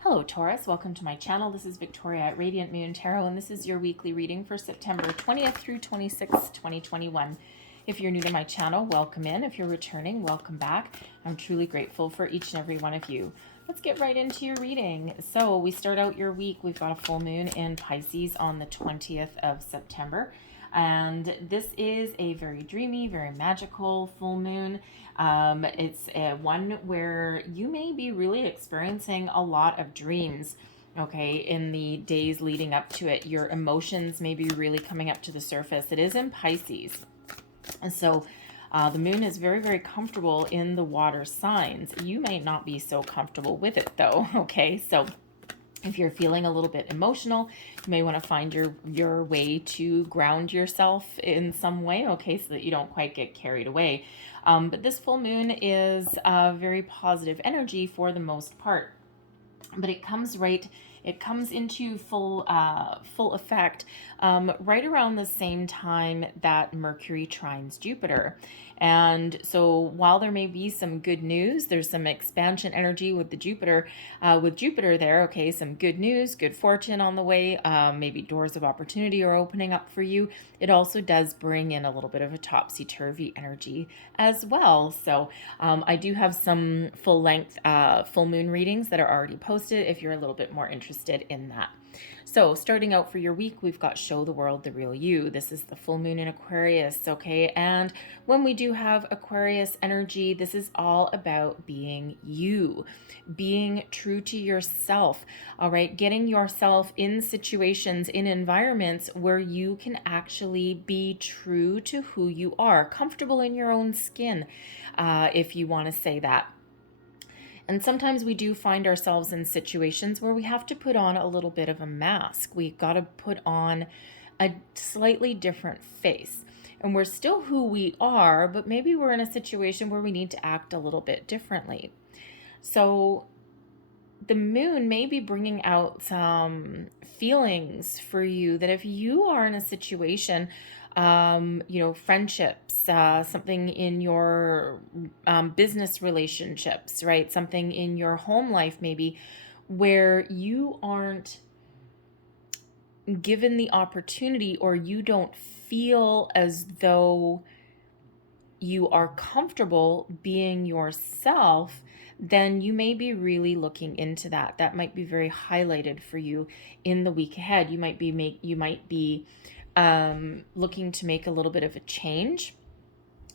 Hello Taurus, welcome to my channel. This is Victoria at Radiant Moon Tarot, and this is your weekly reading for September 20th through 26th, 2021. If you're new to my channel, welcome in. If you're returning, welcome back. I'm truly grateful for each and every one of you. Let's get right into your reading. So we start out your week. We've got a full moon in Pisces on the 20th of September. And this is a very dreamy, very magical full moon. It's one where you may be really experiencing a lot of dreams. Okay, in the days leading up to it, your emotions may be really coming up to the surface. It is in Pisces. And so the moon is very, very comfortable in the water signs. You may not be so comfortable with it though. Okay, so if you're feeling a little bit emotional, you may want to find your way to ground yourself in some way, okay, so that you don't quite get carried away. But this full moon is a very positive energy for the most part. But it comes into full effect right around the same time that Mercury trines Jupiter. And so while there may be some good news, there's some expansion energy with the Jupiter there. Okay, some good news, good fortune on the way. Maybe doors of opportunity are opening up for you. It also does bring in a little bit of a topsy-turvy energy as well. So I do have some full-length full moon readings that are already posted if you're a little bit more interested in that. So starting out for your week, we've got Show the World the Real You. This is the full moon in Aquarius, okay? And when we do have Aquarius energy, this is all about being you, being true to yourself, all right? Getting yourself in situations, in environments where you can actually be true to who you are, comfortable in your own skin, if you want to say that. And sometimes we do find ourselves in situations where we have to put on a little bit of a mask. We've got to put on a slightly different face. And we're still who we are, but maybe we're in a situation where we need to act a little bit differently. So the moon may be bringing out some feelings for you that if you are in a situation, friendships, something in your business relationships, right? Something in your home life, maybe, where you aren't given the opportunity or you don't feel as though you are comfortable being yourself, then you may be really looking into that. That might be very highlighted for you in the week ahead. You might be looking to make a little bit of a change.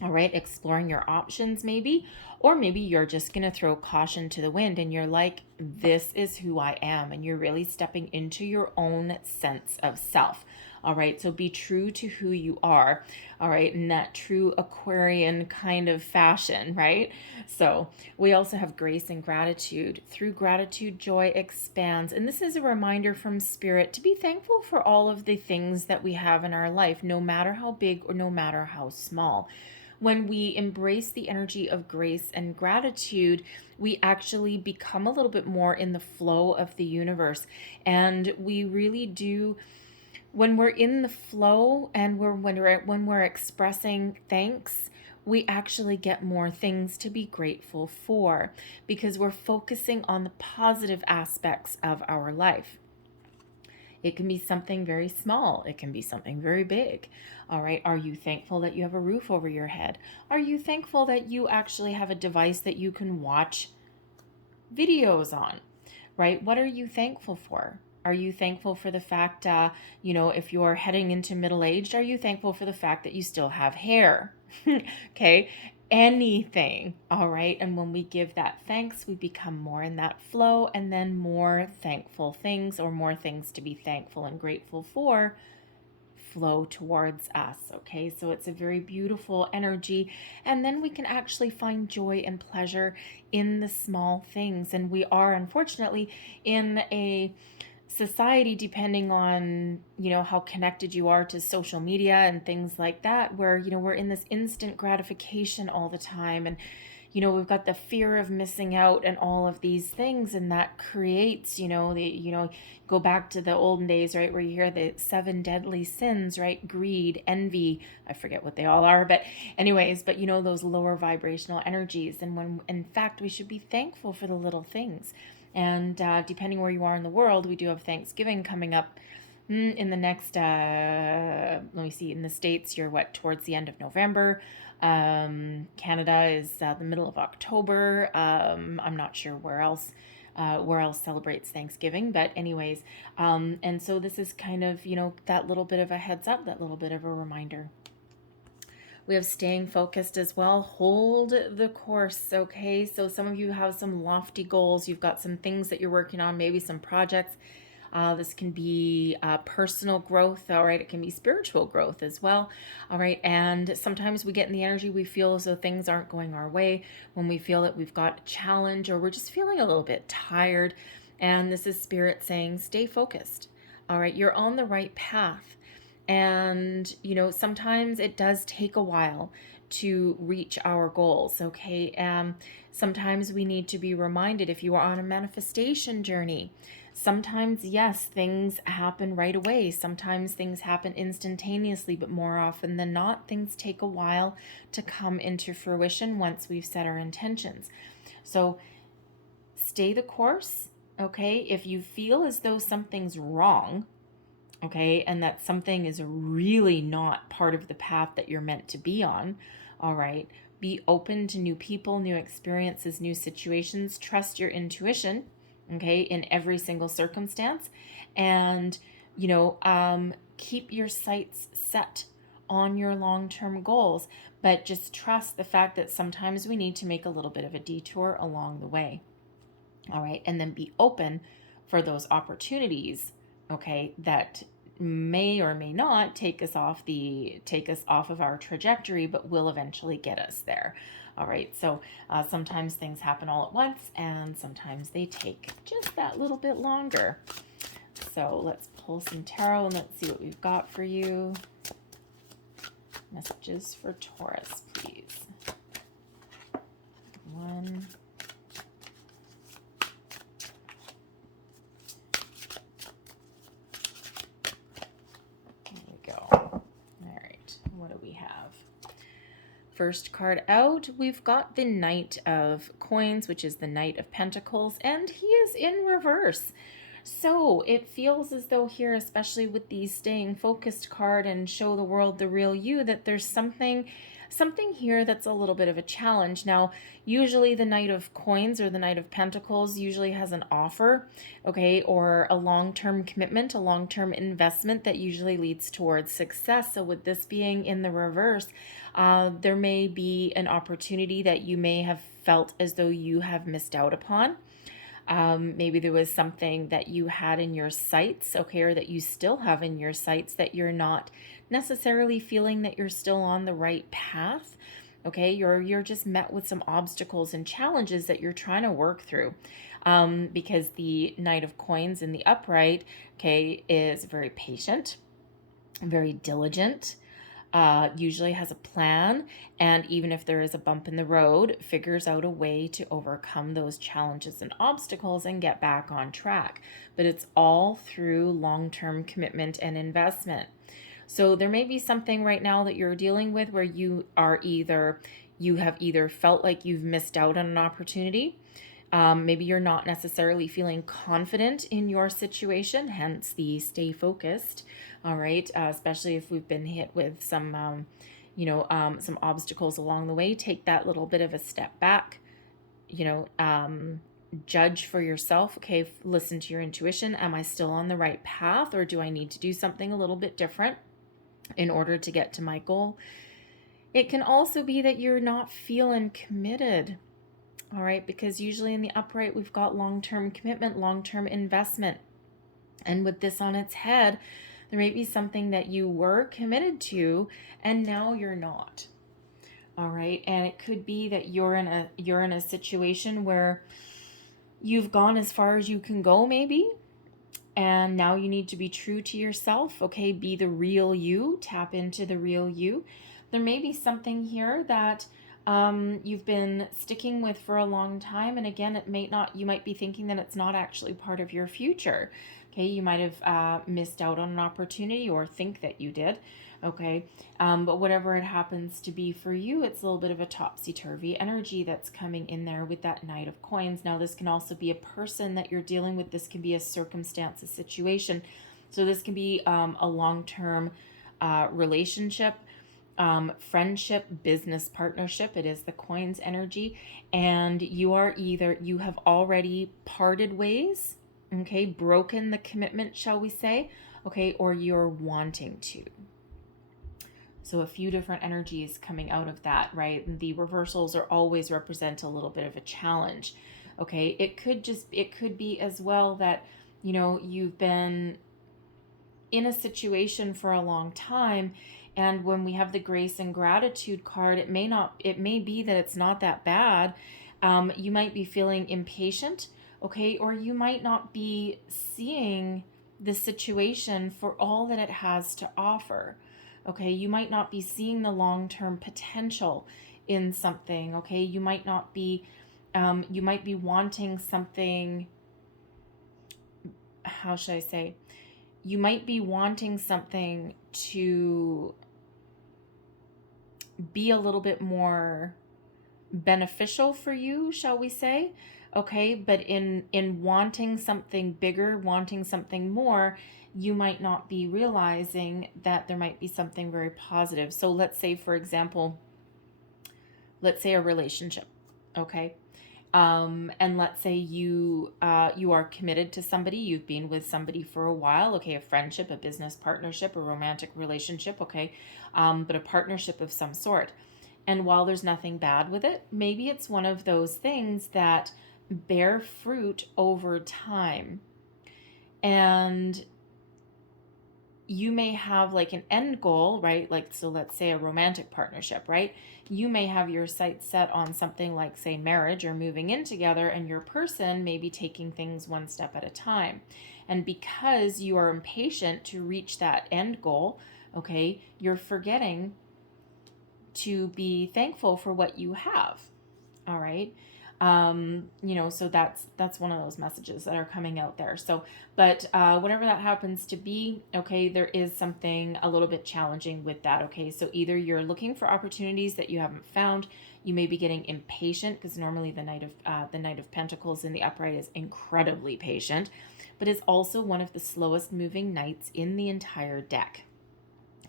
All right, exploring your options maybe, or maybe you're just going to throw caution to the wind and you're like, this is who I am, and you're really stepping into your own sense of self. All right, so be true to who you are, all right, in that true Aquarian kind of fashion, right? So we also have grace and gratitude. Through gratitude, joy expands. And this is a reminder from Spirit to be thankful for all of the things that we have in our life, no matter how big or no matter how small. When we embrace the energy of grace and gratitude, we actually become a little bit more in the flow of the universe. And we really do, when we're in the flow and when we're expressing thanks, we actually get more things to be grateful for because we're focusing on the positive aspects of our life. It can be something very small. It can be something very big. All right. Are you thankful that you have a roof over your head? Are you thankful that you actually have a device that you can watch videos on? Right? What are you thankful for? Are you thankful for the fact, if you're heading into middle age, are you thankful for the fact that you still have hair? Okay. Anything. All right. And when we give that thanks, we become more in that flow, and then more thankful things or more things to be thankful and grateful for flow towards us. Okay. So it's a very beautiful energy. And then we can actually find joy and pleasure in the small things. And we are, unfortunately, in a society, depending on how connected you are to social media and things like that, where we're in this instant gratification all the time, and we've got the fear of missing out and all of these things, and that creates go back to the olden days, right, where you hear the 7 deadly sins, right? Greed, envy, I forget what they all are, but anyways, but those lower vibrational energies. And when in fact we should be thankful for the little things. And depending where you are in the world, we do have Thanksgiving coming up in the next, let me see, in the States, you're towards the end of November. Canada is the middle of October. I'm not sure where else celebrates Thanksgiving, but anyways, and so this is kind of, that little bit of a heads up, that little bit of a reminder. We have staying focused as well. Hold the course, okay? So some of you have some lofty goals. You've got some things that you're working on, maybe some projects. This can be personal growth, all right? It can be spiritual growth as well, all right? And sometimes we get in the energy, we feel as though things aren't going our way, when we feel that we've got a challenge or we're just feeling a little bit tired. And this is Spirit saying, stay focused, all right? You're on the right path. And, sometimes it does take a while to reach our goals, okay? Sometimes we need to be reminded, if you are on a manifestation journey, sometimes, yes, things happen right away. Sometimes things happen instantaneously, but more often than not, things take a while to come into fruition once we've set our intentions. So stay the course, okay? If you feel as though something's wrong, okay, and that something is really not part of the path that you're meant to be on, all right, be open to new people, new experiences, new situations. Trust your intuition, okay, in every single circumstance. And, keep your sights set on your long-term goals, but just trust the fact that sometimes we need to make a little bit of a detour along the way, all right, and then be open for those opportunities, okay, that may or may not take us off of our trajectory, but will eventually get us there. All right, so sometimes things happen all at once, and sometimes they take just that little bit longer. So let's pull some tarot and let's see what we've got for you. Messages for Taurus, please. 1. What do we have? First card out, we've got the Knight of Coins, which is the Knight of Pentacles, and he is in reverse. So it feels as though here, especially with the staying focused card and show the world the real you, that there's something here that's a little bit of a challenge. Now, usually the Knight of Coins or the Knight of Pentacles usually has an offer, okay, or a long-term commitment, a long-term investment that usually leads towards success. So with this being in the reverse, there may be an opportunity that you may have felt as though you have missed out upon. Maybe there was something that you had in your sights, okay, or that you still have in your sights that you're not necessarily feeling that you're still on the right path, okay? You're just met with some obstacles and challenges that you're trying to work through, because the Knight of Coins in the upright, okay, is very patient, very diligent, usually has a plan, and even if there is a bump in the road, figures out a way to overcome those challenges and obstacles and get back on track. But it's all through long-term commitment and investment. So there may be something right now that you're dealing with where you have either felt like you've missed out on an opportunity. Maybe you're not necessarily feeling confident in your situation, hence the stay focused. All right, especially if we've been hit with some obstacles along the way. Take that little bit of a step back, judge for yourself. Okay, listen to your intuition. Am I still on the right path, or do I need to do something a little bit different in order to get to my goal? It can also be that you're not feeling committed. All right, because usually in the upright, we've got long-term commitment, long-term investment. And with this on its head, there may be something that you were committed to and now you're not. All right, and it could be that you're in a situation where you've gone as far as you can go, maybe, and now you need to be true to yourself. Okay, be the real you, tap into the real you. There may be something here that you've been sticking with for a long time. And again, you might be thinking that it's not actually part of your future. Okay, you might have missed out on an opportunity or think that you did. Okay, but whatever it happens to be for you, it's a little bit of a topsy-turvy energy that's coming in there with that Knight of Coins. Now, this can also be a person that you're dealing with. This can be a circumstance, a situation. So this can be a long-term relationship, friendship, business partnership. It is the Coins energy. And you have already parted ways, okay, broken the commitment, shall we say, okay, or you're wanting to. So a few different energies coming out of that, right? And the reversals are always represent a little bit of a challenge. Okay, it could be as well that, you've been in a situation for a long time, and when we have the Grace and Gratitude card, it may be that it's not that bad. You might be feeling impatient, okay, or you might not be seeing the situation for all that it has to offer. Okay, you might not be seeing the long-term potential in something. Okay, you might be wanting something. How should I say? You might be wanting something to be a little bit more beneficial for you, shall we say? Okay, but in wanting something bigger, wanting something more, you might not be realizing that there might be something very positive. So let's say, for example, a relationship, okay? And let's say you are committed to somebody, you've been with somebody for a while, okay, a friendship, a business partnership, a romantic relationship, okay, but a partnership of some sort. And while there's nothing bad with it, maybe it's one of those things that bear fruit over time. And you may have like an end goal, right? Like, so let's say a romantic partnership, right? You may have your sights set on something like, say, marriage or moving in together, and your person may be taking things one step at a time. And because you are impatient to reach that end goal, okay, you're forgetting to be thankful for what you have. All right. So that's one of those messages that are coming out there. So, but whatever that happens to be, okay, there is something a little bit challenging with that. Okay, so either you're looking for opportunities that you haven't found, you may be getting impatient, because normally the Knight of Pentacles in the upright is incredibly patient, but is also one of the slowest moving knights in the entire deck.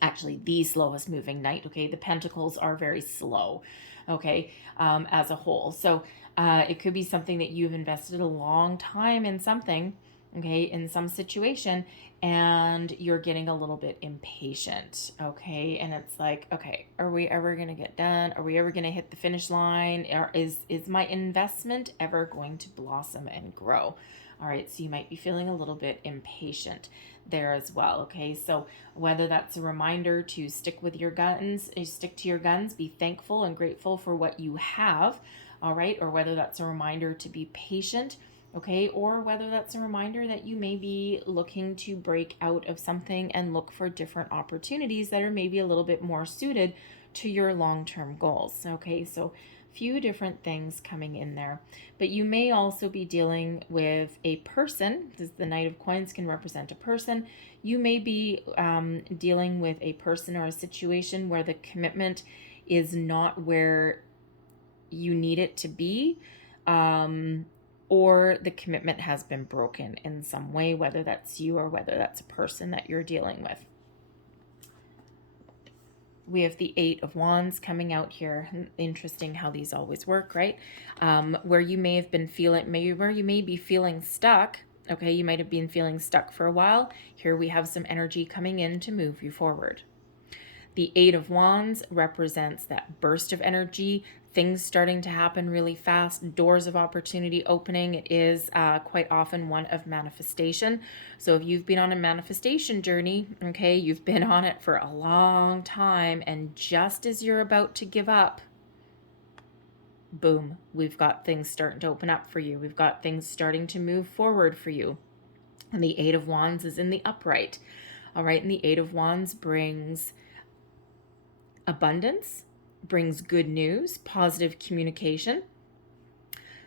Actually, the slowest moving knight. Okay, the Pentacles are very slow, okay, as a whole. So it could be something that you've invested a long time in something, okay, in some situation, and you're getting a little bit impatient, okay, and it's like, okay, are we ever going to get done? Are we ever going to hit the finish line? Or is my investment ever going to blossom and grow? All right, so you might be feeling a little bit impatient there as well, okay? So whether that's a reminder to stick to your guns, be thankful and grateful for what you have, all right? Or whether that's a reminder to be patient, okay? Or whether that's a reminder that you may be looking to break out of something and look for different opportunities that are maybe a little bit more suited to your long-term goals, okay? So few different things coming in there. But you may also be dealing with a person, because the Knight of Coins can represent a person. You may be dealing with a person or a situation where the commitment is not where you need it to be, or the commitment has been broken in some way, whether that's you or whether that's a person that you're dealing with. We have the Eight of Wands coming out here. Interesting how these always work, right? Where you may be feeling stuck. Okay, you might have been feeling stuck for a while. Here we have some energy coming in to move you forward. The Eight of Wands represents that burst of energy, things starting to happen really fast, doors of opportunity opening. It is quite often one of manifestation. So if you've been on a manifestation journey, okay, you've been on it for a long time, and just as you're about to give up, boom, we've got things starting to open up for you. We've got things starting to move forward for you. And the Eight of Wands is in the upright. All right, and the Eight of Wands brings abundance, brings good news, positive communication.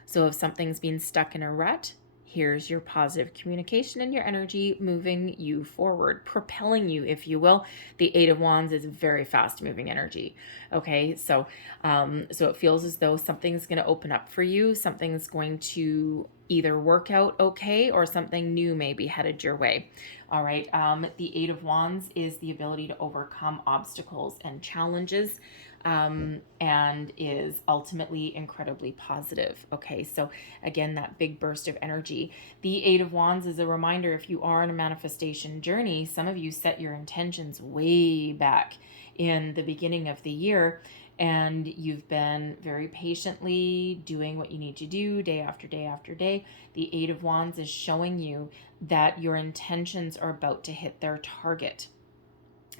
So if something's been stuck in a rut, here's your positive communication and your energy moving you forward, propelling you, if you will. The Eight of Wands is very fast moving energy. Okay, so it feels as though something's going to open up for you. Something's going to either work out okay, or something new may be headed your way. All right, the Eight of Wands is the ability to overcome obstacles and challenges. And is ultimately incredibly positive. Okay, so again, that big burst of energy. The Eight of Wands is a reminder, if you are on a manifestation journey, some of you set your intentions way back in the beginning of the year, and you've been very patiently doing what you need to do day after day after day. The Eight of Wands is showing you that your intentions are about to hit their target.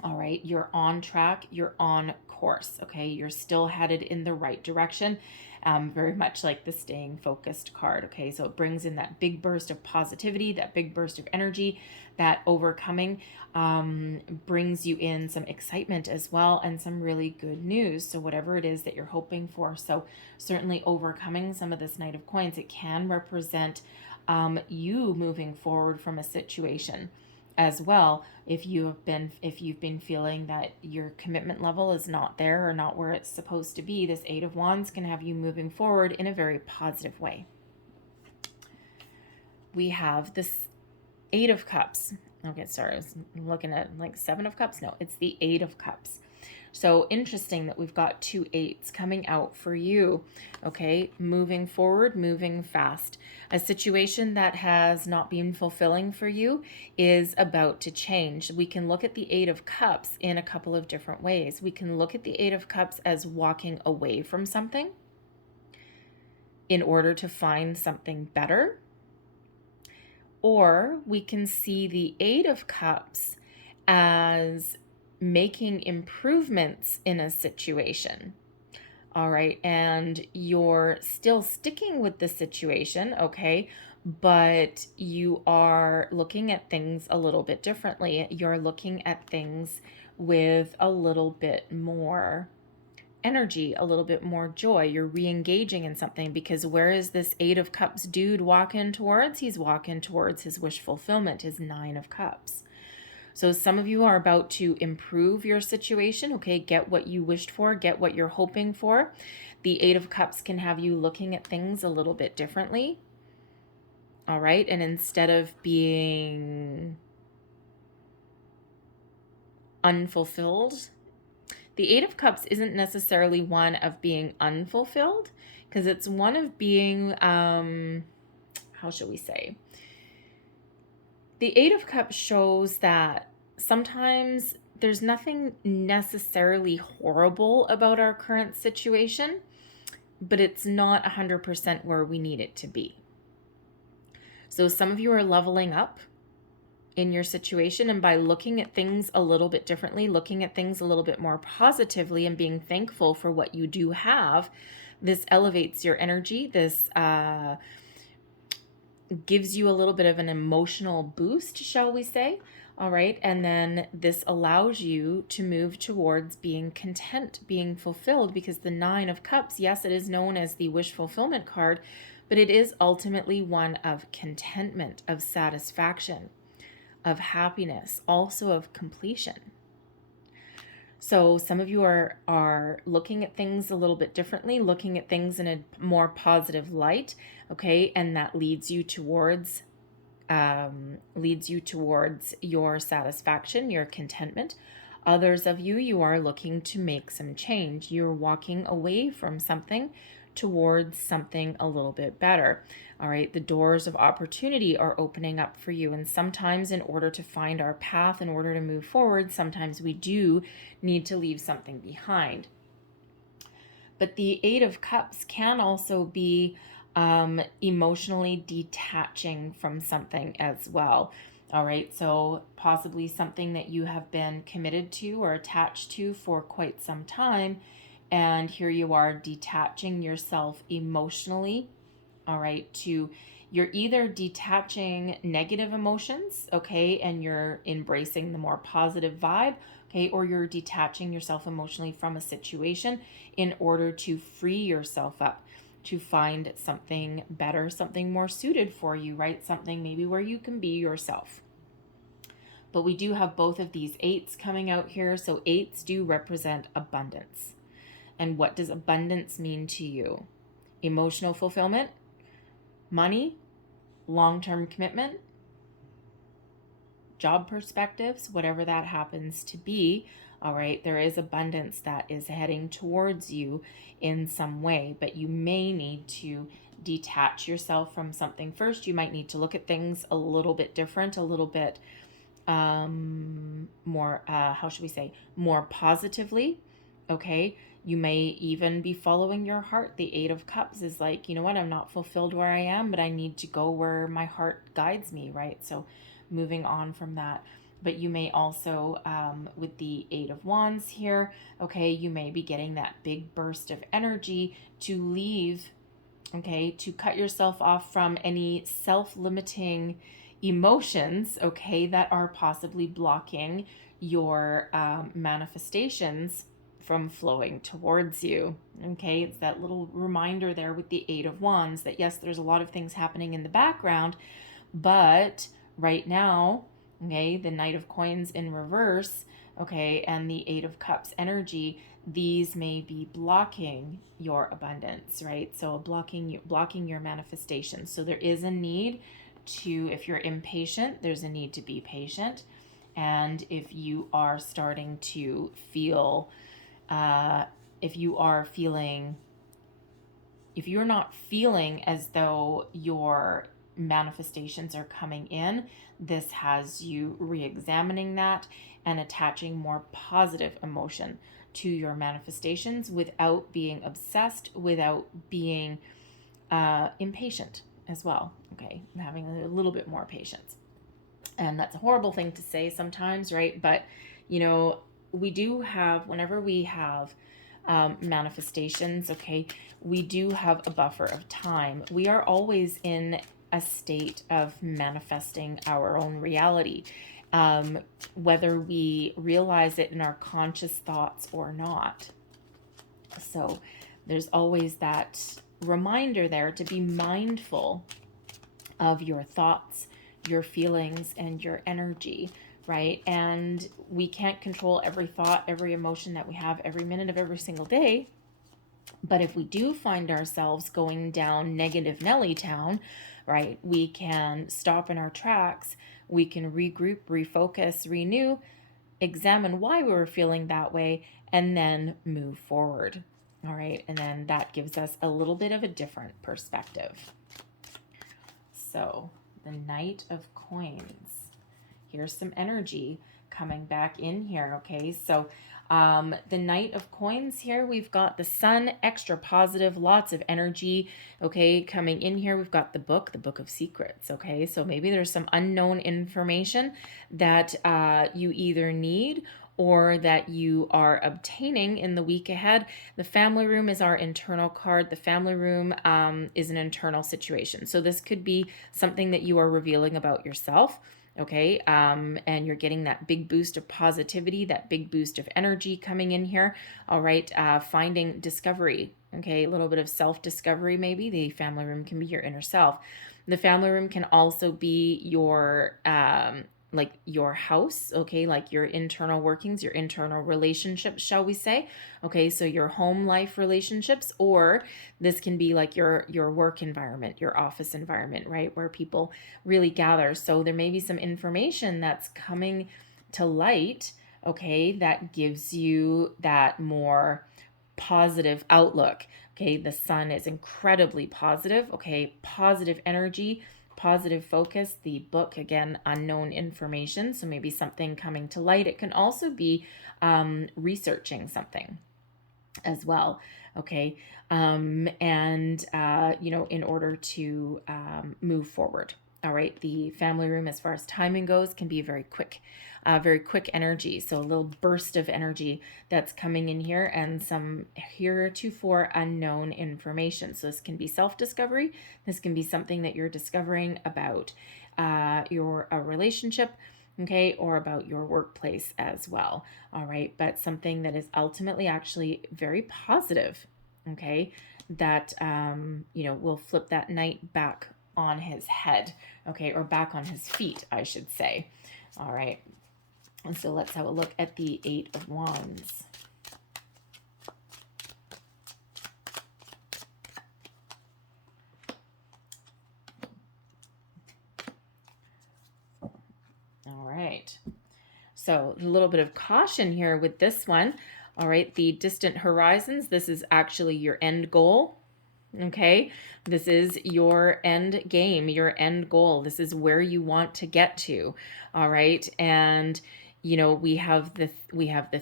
All right, you're on track, you're on course, okay? You're still headed in the right direction, very much like the staying focused card, okay? So it brings in that big burst of positivity, that big burst of energy, that overcoming brings you in some excitement as well, and some really good news. So whatever it is that you're hoping for. So certainly overcoming some of this Knight of Coins, it can represent you moving forward from a situation as well. If you've been feeling that your commitment level is not there or not where it's supposed to be, this Eight of Wands can have you moving forward in a very positive way. We have this Eight of Cups. Okay, sorry, I was looking at like Seven of Cups. No, it's the Eight of Cups. So interesting that we've got two eights coming out for you, okay? Moving forward, moving fast. A situation that has not been fulfilling for you is about to change. We can look at the Eight of Cups in a couple of different ways. We can look at the Eight of Cups as walking away from something in order to find something better. Or we can see the Eight of Cups as making improvements in a situation. All right, and you're still sticking with the situation, okay, but you are looking at things a little bit differently. You're looking at things with a little bit more energy, a little bit more joy. You're re-engaging in something, because where is this Eight of Cups dude walking towards? He's walking towards his wish fulfillment, his Nine of Cups. So some of you are about to improve your situation, okay? Get what you wished for, get what you're hoping for. The Eight of Cups can have you looking at things a little bit differently, all right? And instead of being unfulfilled, the Eight of Cups isn't necessarily one of being unfulfilled, because it's one of being, how shall we say? The Eight of Cups shows that sometimes there's nothing necessarily horrible about our current situation, but it's not 100% where we need it to be. So some of you are leveling up in your situation, and by looking at things a little bit differently, looking at things a little bit more positively, and being thankful for what you do have, this elevates your energy. This gives you a little bit of an emotional boost, shall we say. All right, and then this allows you to move towards being content, being fulfilled, because the Nine of Cups, yes, it is known as the wish fulfillment card, but it is ultimately one of contentment, of satisfaction, of happiness, also of completion. So some of you are looking at things a little bit differently, looking at things in a more positive light, okay? And that leads you towards your satisfaction, your contentment. Others of you, you are looking to make some change. You're walking away from something towards something a little bit better. All right, the doors of opportunity are opening up for you. And sometimes in order to find our path, in order to move forward, sometimes we do need to leave something behind. But the Eight of Cups can also be emotionally detaching from something as well. All right, so possibly something that you have been committed to or attached to for quite some time, and here you are detaching yourself emotionally, all right, to You're either detaching negative emotions, okay, and you're embracing the more positive vibe, okay, or you're detaching yourself emotionally from a situation in order to free yourself up, to find something better, something more suited for you, right? Something maybe where you can be yourself. But we do have both of these eights coming out here. So eights do represent abundance. And what does abundance mean to you? Emotional fulfillment, money, long-term commitment, job perspectives, whatever that happens to be. All right, there is abundance that is heading towards you in some way, but you may need to detach yourself from something first. You might need to look at things a little bit different, a little bit more, how should we say, more positively. Okay, you may even be following your heart. The Eight of Cups is like, you know what, I'm not fulfilled where I am, but I need to go where my heart guides me, right? So moving on from that. But you may also, with the Eight of Wands here, okay, you may be getting that big burst of energy to leave, okay, to cut yourself off from any self-limiting emotions, okay, that are possibly blocking your manifestations from flowing towards you. Okay, it's that little reminder there with the Eight of Wands that yes, there's a lot of things happening in the background, but right now, okay, the Knight of Coins in reverse, okay, and the Eight of Cups energy, these may be blocking your abundance, right? So blocking your manifestation. So there is a need to, if you're impatient, there's a need to be patient. And if you are starting to feel, if you're not feeling as though your manifestations are coming in, this has you re-examining that and attaching more positive emotion to your manifestations without being obsessed, without being impatient as well. Okay, having a little bit more patience. And that's a horrible thing to say sometimes, right? But, you know, we do have, whenever we have manifestations, okay, we do have a buffer of time. We are always in a state of manifesting our own reality, whether we realize it in our conscious thoughts or not. So there's always that reminder there to be mindful of your thoughts, your feelings, and your energy, right? And we can't control every thought, every emotion that we have every minute of every single day. But if we do find ourselves going down negative Nelly town, right, we can stop in our tracks, we can regroup, refocus, renew, examine why we were feeling that way, and then move forward. All right, and then that gives us a little bit of a different perspective. So the Knight of Coins. Here's some energy coming back in here, okay? So the Knight of Coins here, we've got the Sun, extra positive, lots of energy, okay? Coming in here, we've got the Book of Secrets, okay? So maybe there's some unknown information that you either need or that you are obtaining in the week ahead. The Family Room is our internal card. The Family Room is an internal situation. So this could be something that you are revealing about yourself, okay? And you're getting that big boost of positivity, that big boost of energy coming in here, all right? Finding discovery, okay? A little bit of self-discovery maybe. The Family Room can be your inner self. The Family Room can also be your like your house, okay, like your internal workings, your internal relationships, shall we say, okay, so your home life relationships, or this can be like your work environment, your office environment, right, where people really gather. So there may be some information that's coming to light, okay, that gives you that more positive outlook. Okay, the Sun is incredibly positive, okay, positive energy, positive focus. The Book, again, unknown information, so maybe something coming to light. It can also be researching something as well, okay, and you know, in order to move forward. All right, the family room, as far as timing goes, can be very quick energy. So a little burst of energy that's coming in here, and some heretofore unknown information. So this can be self-discovery. This can be something that you're discovering about your relationship, okay, or about your workplace as well. All right, but something that is ultimately actually very positive, okay, that will flip that knight back on his head, okay, or back on his feet, I should say. All right, and so let's have a look at the Eight of Wands. All right, so a little bit of caution here with this one. All right, the distant horizons, this is actually your end goal. Okay, this is your end game, your end goal. This is where you want to get to. All right, and we have the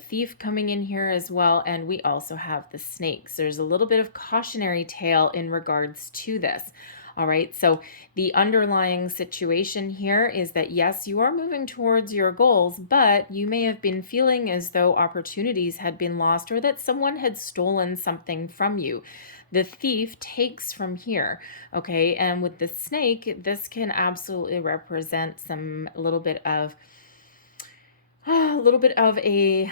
thief coming in here as well, and we also have the snakes. There's a little bit of cautionary tale in regards to this. All right, so the underlying situation here is that yes, you are moving towards your goals, but you may have been feeling as though opportunities had been lost, or that someone had stolen something from you. The thief takes from here, okay? And with the snake, this can absolutely represent a little bit of a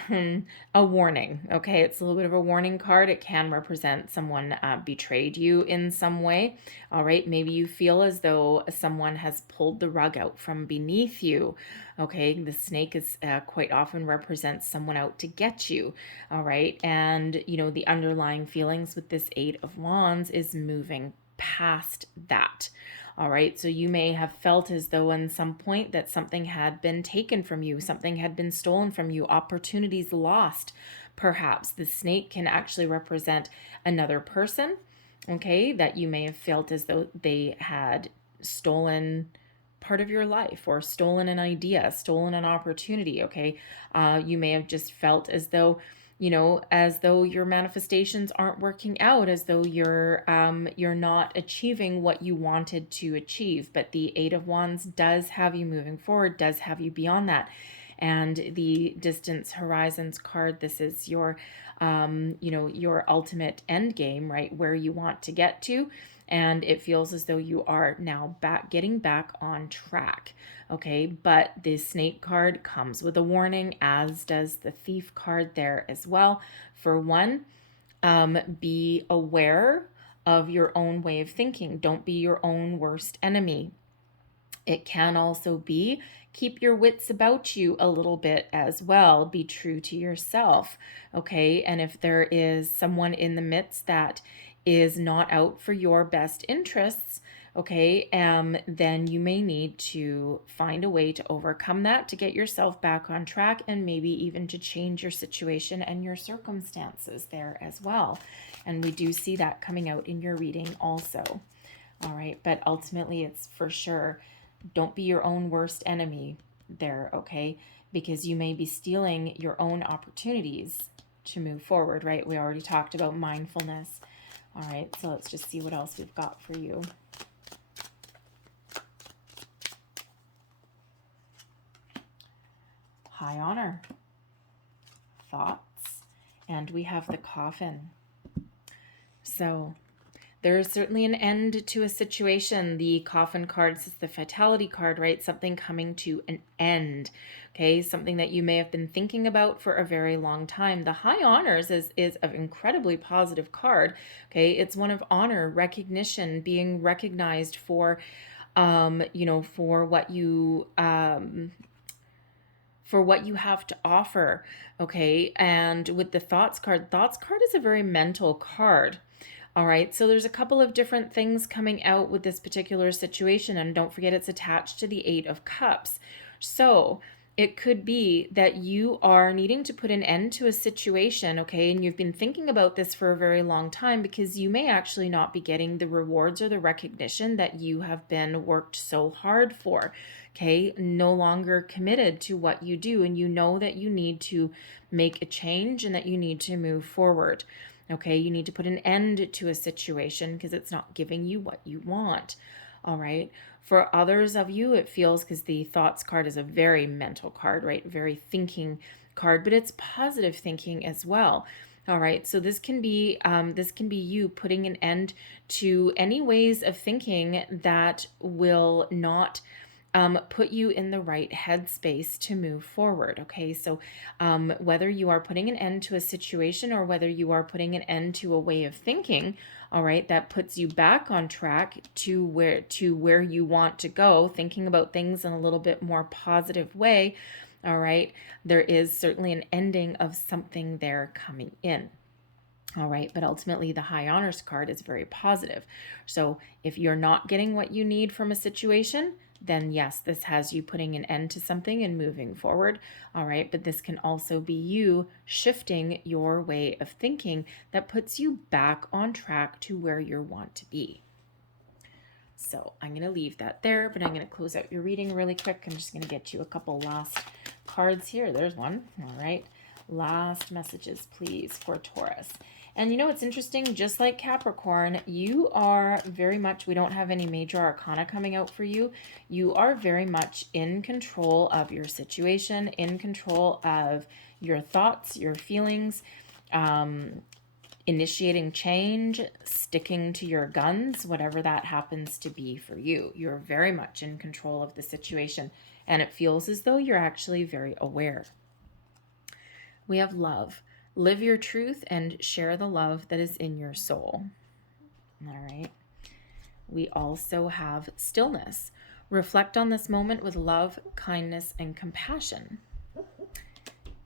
warning, okay? It's a little bit of a warning card. It can represent someone betrayed you in some way, all right? Maybe you feel as though someone has pulled the rug out from beneath you, okay? The snake is quite often represents someone out to get you, all right? And, the underlying feelings with this Eight of Wands is moving past that. All right, so you may have felt as though in some point that something had been taken from you, something had been stolen from you, opportunities lost. Perhaps the snake can actually represent another person, okay, that you may have felt as though they had stolen part of your life, or stolen an idea, stolen an opportunity, okay? You may have just felt as though your manifestations aren't working out, as though you're not achieving what you wanted to achieve. But the Eight of Wands does have you moving forward, does have you beyond that. And the Distance Horizons card, this is your ultimate end game, right? Where you want to get to. And it feels as though you are now getting back on track. Okay, but the snake card comes with a warning, as does the thief card there as well. For one, be aware of your own way of thinking. Don't be your own worst enemy. It can also be keep your wits about you a little bit as well. Be true to yourself, okay? And if there is someone in the midst that is not out for your best interests, okay, then you may need to find a way to overcome that, to get yourself back on track, and maybe even to change your situation and your circumstances there as well. And we do see that coming out in your reading also. All right, but ultimately it's for sure, don't be your own worst enemy there, okay? Because you may be stealing your own opportunities to move forward, right? We already talked about mindfulness. All right, so let's just see what else we've got for you. High honor, thoughts, and we have the coffin. So there is certainly an end to a situation. The coffin card is the fatality card, right? Something coming to an end, okay? Something that you may have been thinking about for a very long time. The high honors is an incredibly positive card, okay? It's one of honor, recognition, being recognized for, for what you have to offer, okay? And with the thoughts card is a very mental card. All right, so there's a couple of different things coming out with this particular situation, and don't forget it's attached to the Eight of Cups. So it could be that you are needing to put an end to a situation, okay, and you've been thinking about this for a very long time, because you may actually not be getting the rewards or the recognition that you have been worked so hard for, okay? No longer committed to what you do, and you know that you need to make a change and that you need to move forward. Okay, you need to put an end to a situation because it's not giving you what you want. All right. For others of you, it feels, because the thoughts card is a very mental card, right? Very thinking card, but it's positive thinking as well. All right, so this can be you putting an end to any ways of thinking that will not put you in the right headspace to move forward. Okay, so whether you are putting an end to a situation or whether you are putting an end to a way of thinking, all right, that puts you back on track to where you want to go, thinking about things in a little bit more positive way. All right, there is certainly an ending of something there coming in. All right, but ultimately the High Honors card is very positive. So if you're not getting what you need from a situation, then yes, this has you putting an end to something and moving forward. All right, but this can also be you shifting your way of thinking that puts you back on track to where you want to be. So I'm going to leave that there, but I'm going to close out your reading really quick. I'm just going to get you a couple last cards here. There's one. All right. Last messages, please, for Taurus. And you know what's interesting? Just like Capricorn, you are very much, we don't have any major arcana coming out for you. You are very much in control of your situation, in control of your thoughts, your feelings, initiating change, sticking to your guns, whatever that happens to be for you. You're very much in control of the situation, and it feels as though you're actually very aware. We have love. Live your truth and share the love that is in your soul. All right. We also have stillness. Reflect on this moment with love, kindness, and compassion.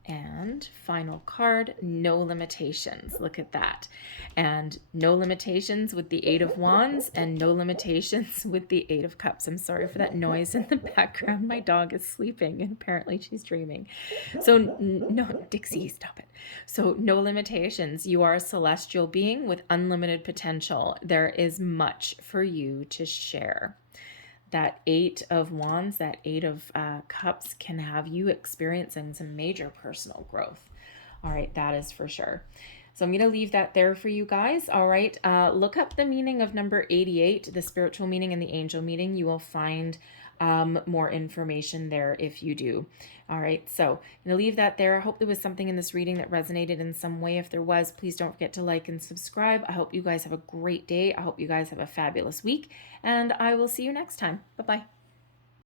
And final card, no limitations. Look at that. And no limitations with the Eight of Wands and no limitations with the Eight of Cups. I'm sorry for that noise in the background. My dog is sleeping and apparently she's dreaming. So no, Dixie, stop it. So no limitations. You are a celestial being with unlimited potential. There is much for you to share. That Eight of Wands, that Eight of Cups can have you experiencing some major personal growth. All right, that is for sure. So I'm going to leave that there for you guys. All right, look up the meaning of number 88, the spiritual meaning and the angel meaning. You will find more information there if you do. All right, so I'm going to leave that there. I hope there was something in this reading that resonated in some way. If there was, please don't forget to like and subscribe. I hope you guys have a great day. I hope you guys have a fabulous week, and I will see you next time. Bye-bye.